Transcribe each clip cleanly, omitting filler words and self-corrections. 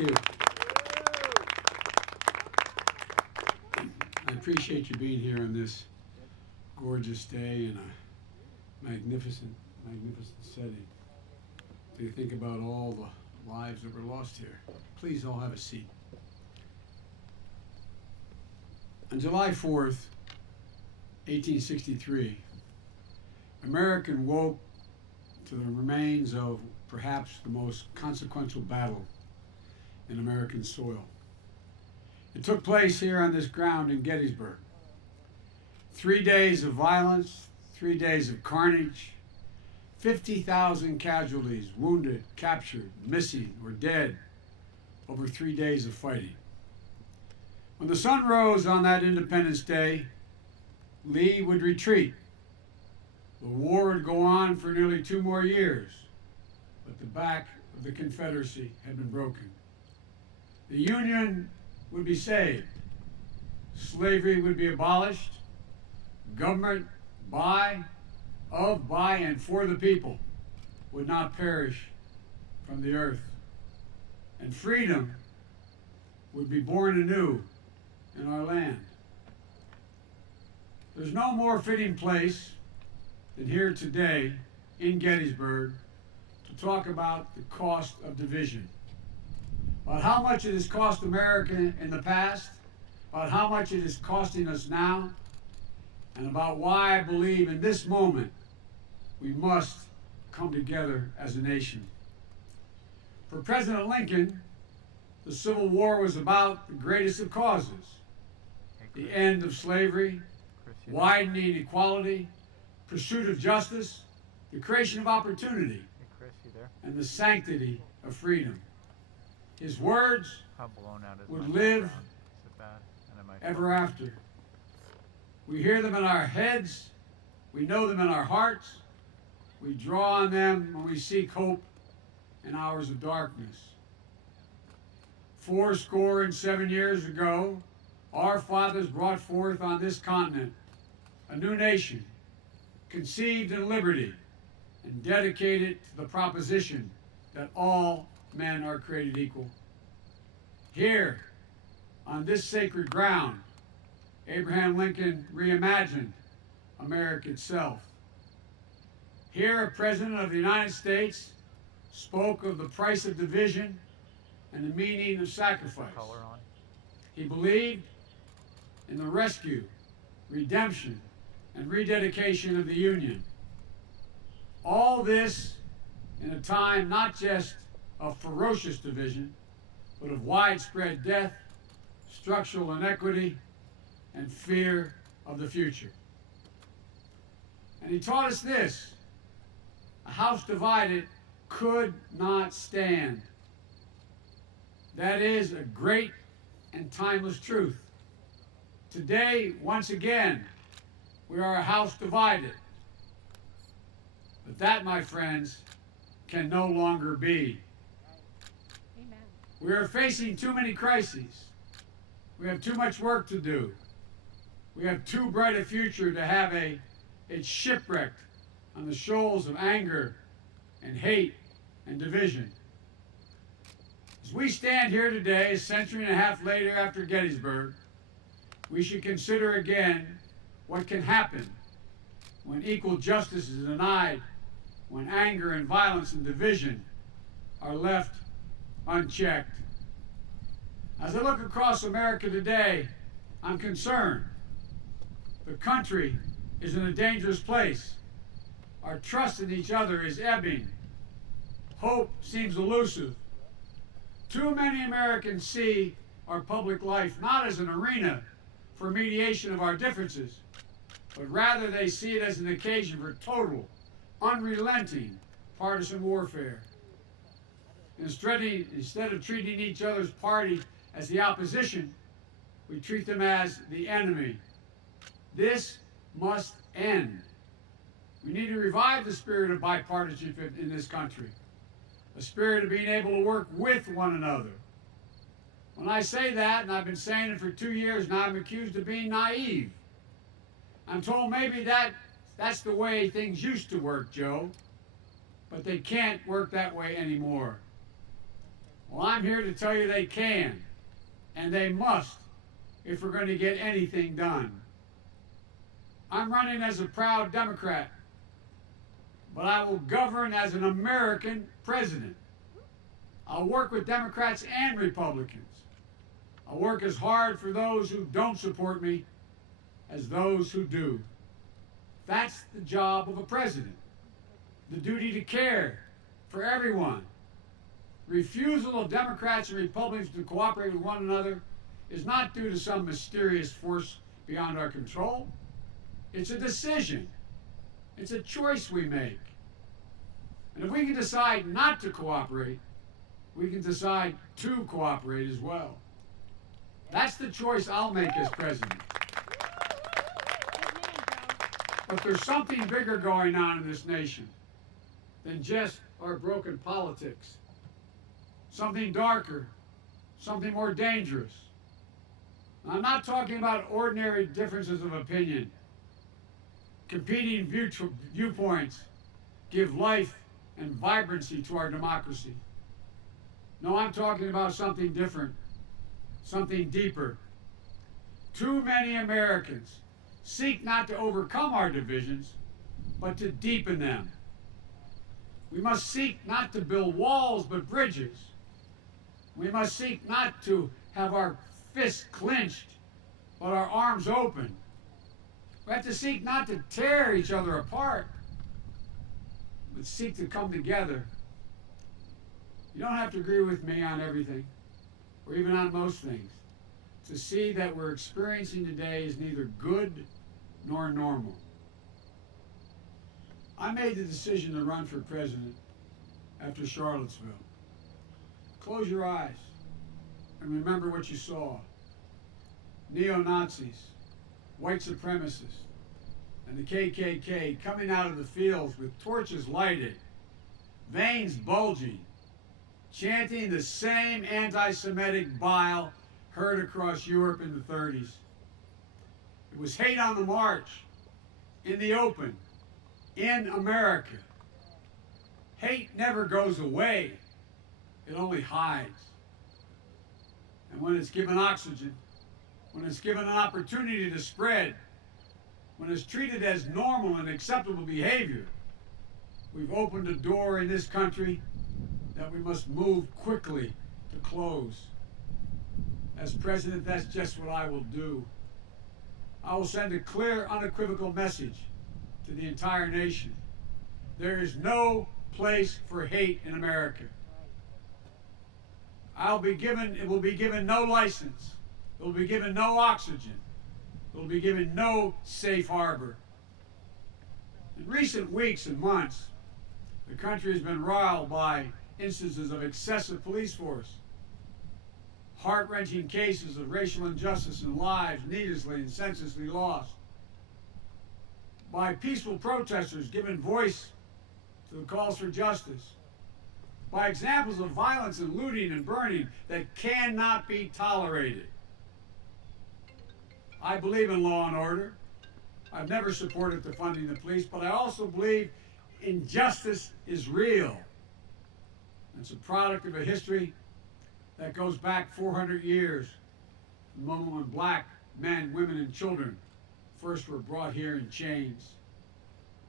you. I appreciate you being here on this gorgeous day in a magnificent setting. To think about all the lives that were lost here. Please all have a seat. On July 4th, 1863, America woke to the remains of perhaps the most consequential battle in American soil. It took place here on this ground in Gettysburg. 3 days of violence, 3 days of carnage, 50,000 casualties, wounded, captured, missing, or dead over 3 days of fighting. When the sun rose on that Independence Day, Lee would retreat. The war would go on for nearly 2 more years, but the back of the Confederacy had been broken. The Union would be saved. Slavery would be abolished. Government by, and for the people would not perish from the earth. And freedom would be born anew in our land. There's no more fitting place than here today in Gettysburg to talk about the cost of division, about how much it has cost America in the past, about how much it is costing us now, and about why I believe in this moment we must come together as a nation. For President Lincoln, the Civil War was about the greatest of causes: the end of slavery, widening equality, pursuit of justice, the creation of opportunity, and the sanctity of freedom. His words would live ever after. We hear them in our heads, we know them in our hearts, we draw on them when we seek hope in hours of darkness. 77 years ago, our fathers brought forth on this continent a new nation, conceived in liberty and dedicated to the proposition that all men are created equal. Here, on this sacred ground, Abraham Lincoln reimagined America itself. Here, a President of the United States spoke of the price of division and the meaning of sacrifice. He believed in the rescue, redemption, and rededication of the Union. All this in a time not just of ferocious division, but of widespread death, structural inequity, and fear of the future. And he taught us this: a house divided could not stand. That is a great and timeless truth. Today, once again, we are a house divided. But that, my friends, can no longer be. Amen. We are facing too many crises. We have too much work to do. We have too bright a future to have it shipwrecked on the shoals of anger and hate and division. As we stand here today, a century and a half later after Gettysburg, we should consider again what can happen when equal justice is denied, when anger and violence and division are left unchecked. As I look across America today, I'm concerned. The country is in a dangerous place. Our trust in each other is ebbing. Hope seems elusive. Too many Americans see our public life not as an arena for mediation of our differences, but rather they see it as an occasion for total, unrelenting partisan warfare. Instead of treating each other's party as the opposition, we treat them as the enemy. This must end. We need to revive the spirit of bipartisanship in this country, a spirit of being able to work with one another. When I say that, and I've been saying it for 2 years now, I'm accused of being naive. I'm told maybe that's the way things used to work, Joe, but they can't work that way anymore. Well, I'm here to tell you they can, and they must, if we're going to get anything done. I'm running as a proud Democrat, but I will govern as an American president. I'll work with Democrats and Republicans. I'll work as hard for those who don't support me as those who do. That's the job of a president. The duty to care for everyone. The refusal of Democrats and Republicans to cooperate with one another is not due to some mysterious force beyond our control. It's a decision. It's a choice we make. And if we can decide not to cooperate, we can decide to cooperate as well. That's the choice I'll make as president. But there's something bigger going on in this nation than just our broken politics. Something darker, something more dangerous. I'm not talking about ordinary differences of opinion. Competing viewpoints give life and vibrancy to our democracy. No, I'm talking about something different, something deeper. Too many Americans seek not to overcome our divisions, but to deepen them. We must seek not to build walls, but bridges. We must seek not to have our fists clenched, but our arms open. We have to seek not to tear each other apart, but seek to come together. You don't have to agree with me on everything, or even on most things, to see that we're experiencing today is neither good nor normal. I made the decision to run for president after Charlottesville. Close your eyes and remember what you saw. Neo-Nazis, white supremacists, and the KKK coming out of the fields with torches lighted, veins bulging, chanting the same anti-Semitic bile heard across Europe in the 30s. It was hate on the march, in the open, in America. Hate never goes away. It only hides. And when it's given oxygen, when it's given an opportunity to spread, when it's treated as normal and acceptable behavior, we've opened a door in this country that we must move quickly to close. As president, that's just what I will do. I will send a clear, unequivocal message to the entire nation. There is no place for hate in America. It will be given no license. It will be given no oxygen. It will be given no safe harbor. In recent weeks and months, the country has been riled by instances of excessive police force, heart-wrenching cases of racial injustice and lives needlessly and senselessly lost, by peaceful protesters giving voice to the calls for justice, by examples of violence and looting and burning that cannot be tolerated. I believe in law and order. I've never supported defunding the police, but I also believe injustice is real. It's a product of a history that goes back 400 years, the moment when black men, women, and children first were brought here in chains.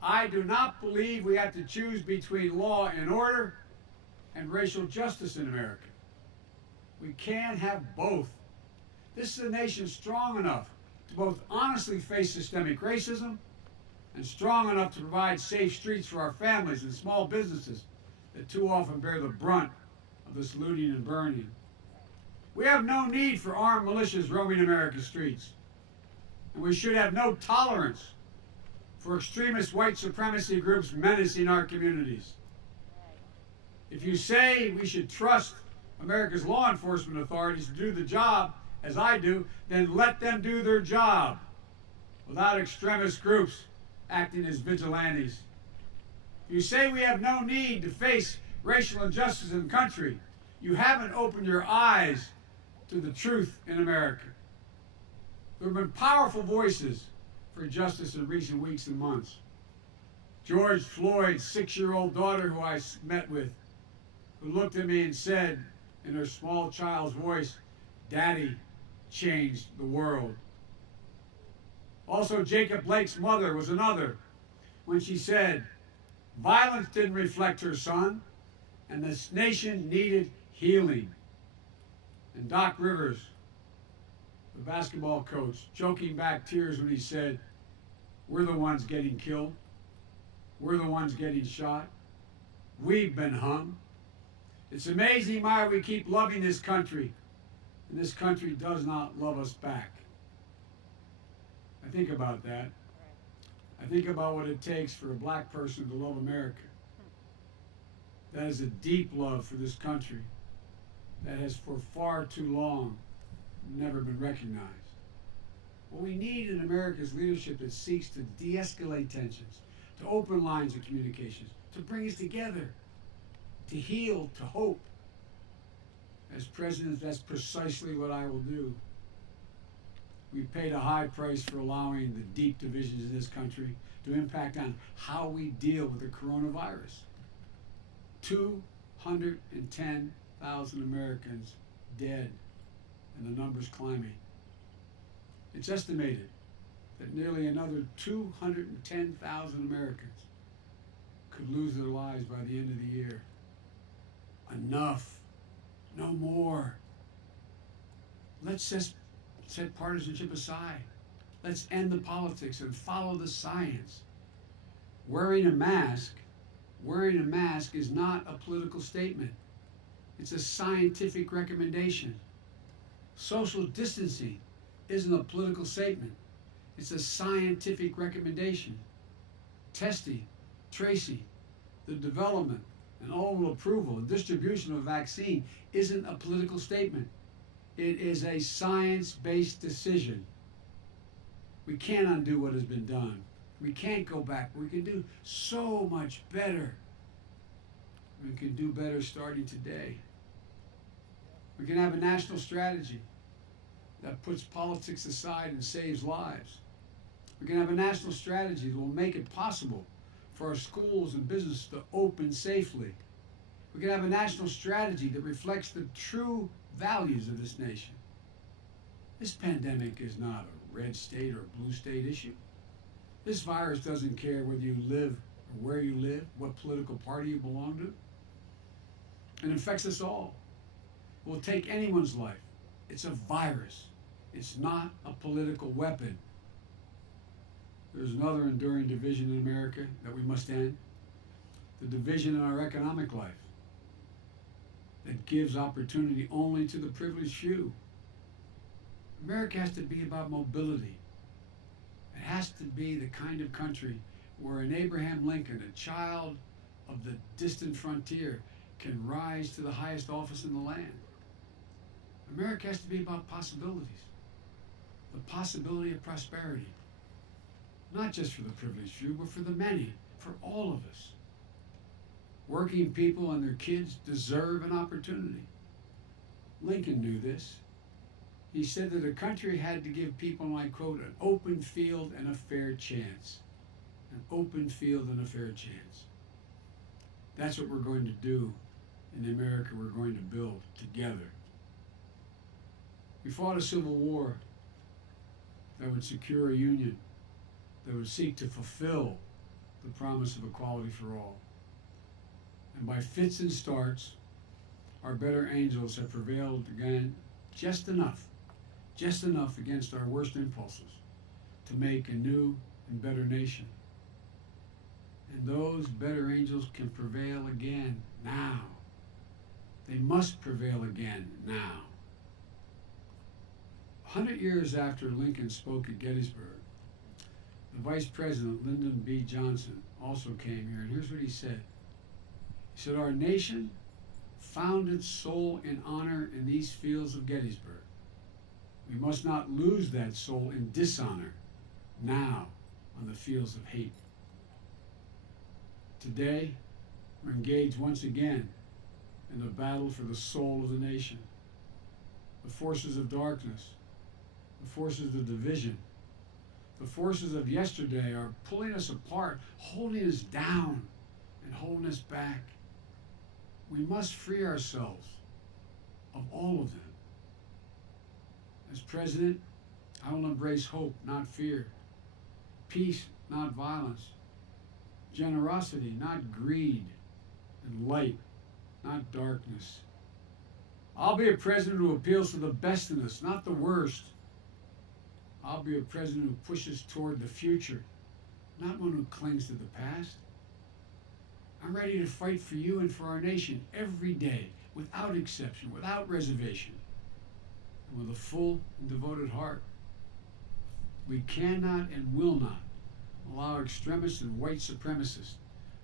I do not believe we have to choose between law and order and racial justice in America. We can have both. This is a nation strong enough to both honestly face systemic racism and strong enough to provide safe streets for our families and small businesses that too often bear the brunt of this looting and burning. We have no need for armed militias roaming America's streets. And we should have no tolerance for extremist white supremacy groups menacing our communities. If you say we should trust America's law enforcement authorities to do the job, as I do, then let them do their job without extremist groups acting as vigilantes. If you say we have no need to face racial injustice in the country, you haven't opened your eyes to the truth in America. There have been powerful voices for justice in recent weeks and months. George Floyd's 6-year-old daughter, who I met with, who looked at me and said, in her small child's voice, "Daddy changed the world." Also, Jacob Blake's mother was another when she said, "Violence didn't reflect her son, and this nation needed healing." And Doc Rivers, the basketball coach, choking back tears when he said, "We're the ones getting killed. We're the ones getting shot. We've been hung. It's amazing why we keep loving this country, and this country does not love us back." I think about that. I think about what it takes for a black person to love America. That is a deep love for this country that has for far too long never been recognized. What we need in America is leadership that seeks to de-escalate tensions, to open lines of communications, to bring us together, to heal, to hope. As president, that's precisely what I will do. We've paid a high price for allowing the deep divisions in this country to impact on how we deal with the coronavirus. 210,000 Americans dead, and the number's climbing. It's estimated that nearly another 210,000 Americans could lose their lives by the end of the year. Enough. No more. Let's just set partisanship aside. Let's end the politics and follow the science. Wearing a mask is not a political statement. It's a scientific recommendation. Social distancing isn't a political statement. It's a scientific recommendation. Testing, tracing, the development and all approval and distribution of a vaccine isn't a political statement. It is a science-based decision. We can't undo what has been done. We can't go back. We can do so much better. We can do better starting today. We can have a national strategy that puts politics aside and saves lives. We can have a national strategy that will make it possible for our schools and businesses to open safely. We can have a national strategy that reflects the true values of this nation. This pandemic is not a red state or blue state issue. This virus doesn't care whether you live or where you live, what political party you belong to. It infects us all. It will take anyone's life. It's a virus. It's not a political weapon. There's another enduring division in America that we must end. The division in our economic life that gives opportunity only to the privileged few. America has to be about mobility. It has to be the kind of country where an Abraham Lincoln, a child of the distant frontier, can rise to the highest office in the land. America has to be about possibilities. The possibility of prosperity. Not just for the privileged few, but for the many, for all of us. Working people and their kids deserve an opportunity. Lincoln knew this. He said that a country had to give people, and I quote, an open field and a fair chance. An open field and a fair chance. That's what we're going to do in the America we're going to build together. We fought a civil war that would secure a union, that would seek to fulfill the promise of equality for all. And by fits and starts, our better angels have prevailed again just enough against our worst impulses to make a new and better nation. And those better angels can prevail again now. They must prevail again now. 100 years after Lincoln spoke at Gettysburg, the Vice President, Lyndon B. Johnson, also came here, and here's what he said. He said, "Our nation found its soul and honor in these fields of Gettysburg. We must not lose that soul in dishonor now on the fields of hate." Today, we're engaged once again in the battle for the soul of the nation. The forces of darkness, the forces of division, the forces of yesterday are pulling us apart, holding us down, and holding us back. We must free ourselves of all of them. As president, I will embrace hope, not fear, peace, not violence, generosity, not greed, and light, not darkness. I'll be a president who appeals to the best in us, not the worst. I'll be a president who pushes toward the future, not one who clings to the past. I'm ready to fight for you and for our nation every day, without exception, without reservation, and with a full and devoted heart. We cannot and will not allow extremists and white supremacists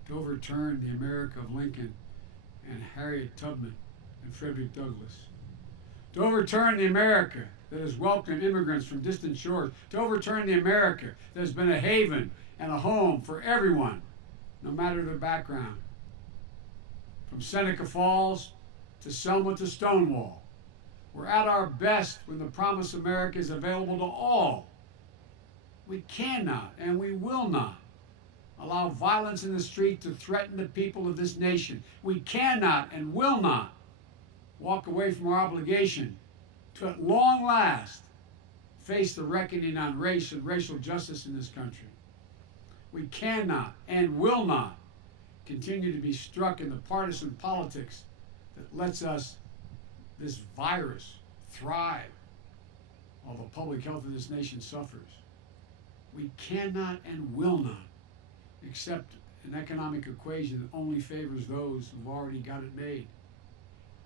to overturn the America of Lincoln and Harriet Tubman and Frederick Douglass, to overturn the America that has welcomed immigrants from distant shores, to overturn the America that has been a haven and a home for everyone, no matter their background. From Seneca Falls to Selma to Stonewall, we're at our best when the promised America is available to all. We cannot and we will not allow violence in the street to threaten the people of this nation. We cannot and will not walk away from our obligation to, at long last, face the reckoning on race and racial justice in this country. We cannot and will not continue to be struck in the partisan politics that lets us, this virus, thrive while the public health of this nation suffers. We cannot and will not accept an economic equation that only favors those who've already got it made.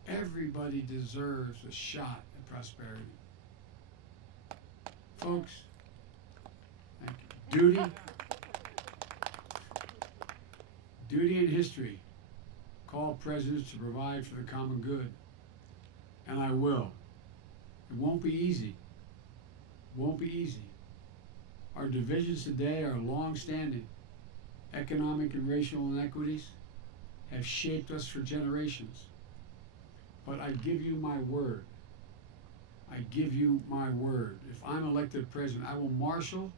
Everybody deserves a shot at prosperity. Folks, thank you. Duty and history call presidents to provide for the common good. And I will. It won't be easy. It won't be easy. Our divisions today are long-standing. Economic and racial inequities have shaped us for generations. But I give you my word. I give you my word. If I'm elected president, I will marshal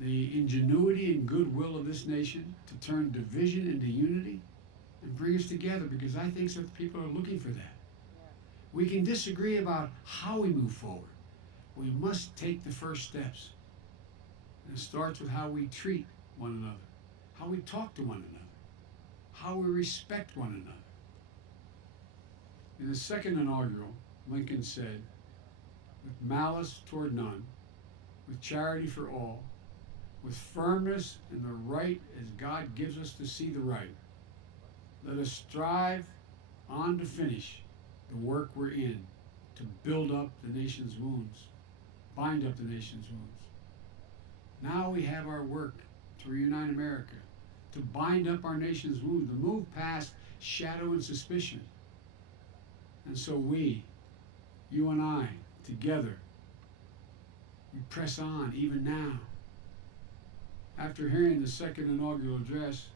the ingenuity and goodwill of this nation to turn division into unity and bring us together, because I think that people are looking for that. We can disagree about how we move forward. We must take the first steps. And it starts with how we treat one another, how we talk to one another, how we respect one another. In the second inaugural, Lincoln said, "With malice toward none, with charity for all, with firmness in the right as God gives us to see the right, let us strive on to finish the work we're in, to build up the nation's wounds, bind up the nation's wounds." Now we have our work to reunite America, to bind up our nation's wounds, to move past shadow and suspicion. And so we, you and I, together, we press on even now. After hearing the second inaugural address,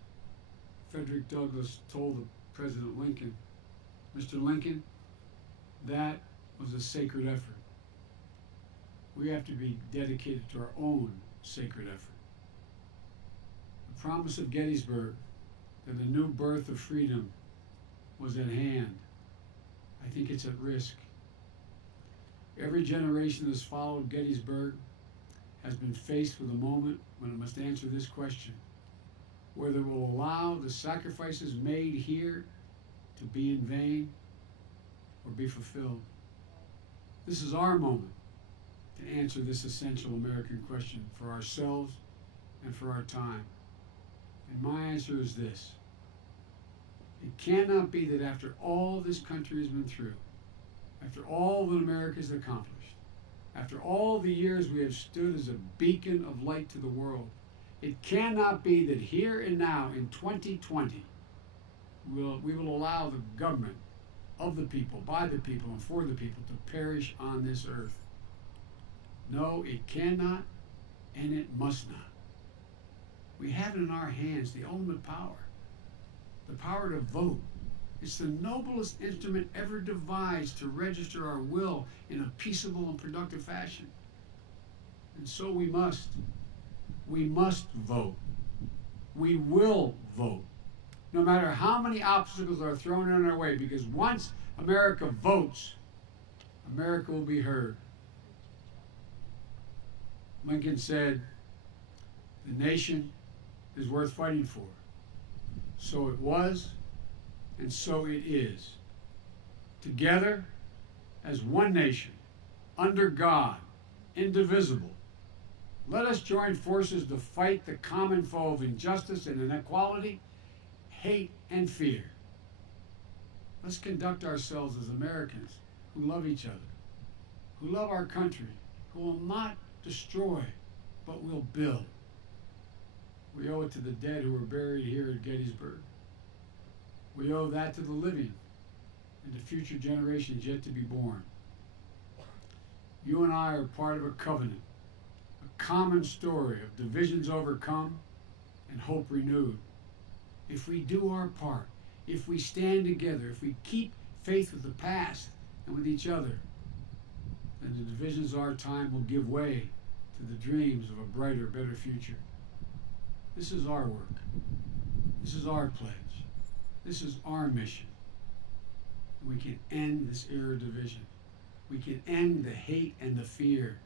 Frederick Douglass told President Lincoln, "Mr. Lincoln, that was a sacred effort. We have to be dedicated to our own sacred effort. The promise of Gettysburg, that a new birth of freedom was at hand, I think it's at risk. Every generation that has followed Gettysburg has been faced with a moment when it must answer this question: whether it will allow the sacrifices made here to be in vain or be fulfilled. This is our moment to answer this essential American question for ourselves and for our time. And my answer is this: it cannot be that after all this country has been through, after all that America has accomplished, after all the years we have stood as a beacon of light to the world, it cannot be that here and now in 2020, we will allow the government of the people, by the people, and for the people to perish on this earth. No, it cannot, and it must not. We have in our hands the ultimate power, the power to vote. It's the noblest instrument ever devised to register our will in a peaceable and productive fashion. And so we must vote. We will vote, no matter how many obstacles are thrown in our way, because once America votes, America will be heard. Lincoln said, "The nation is worth fighting for." So it was, and so it is. Together, as one nation, under God, indivisible, let us join forces to fight the common foe of injustice and inequality, hate and fear. Let's conduct ourselves as Americans who love each other, who love our country, who will not destroy, but will build. We owe it to the dead who were buried here at Gettysburg. We owe that to the living and to future generations yet to be born. You and I are part of a covenant, a common story of divisions overcome and hope renewed. If we do our part, if we stand together, if we keep faith with the past and with each other, then the divisions of our time will give way to the dreams of a brighter, better future. This is our work. This is our pledge. This is our mission. We can end this era of division. We can end the hate and the fear.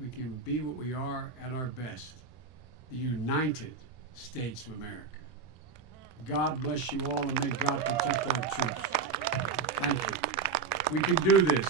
We can be what we are at our best, the United States of America. God bless you all, and may God protect our troops. Thank you. We can do this.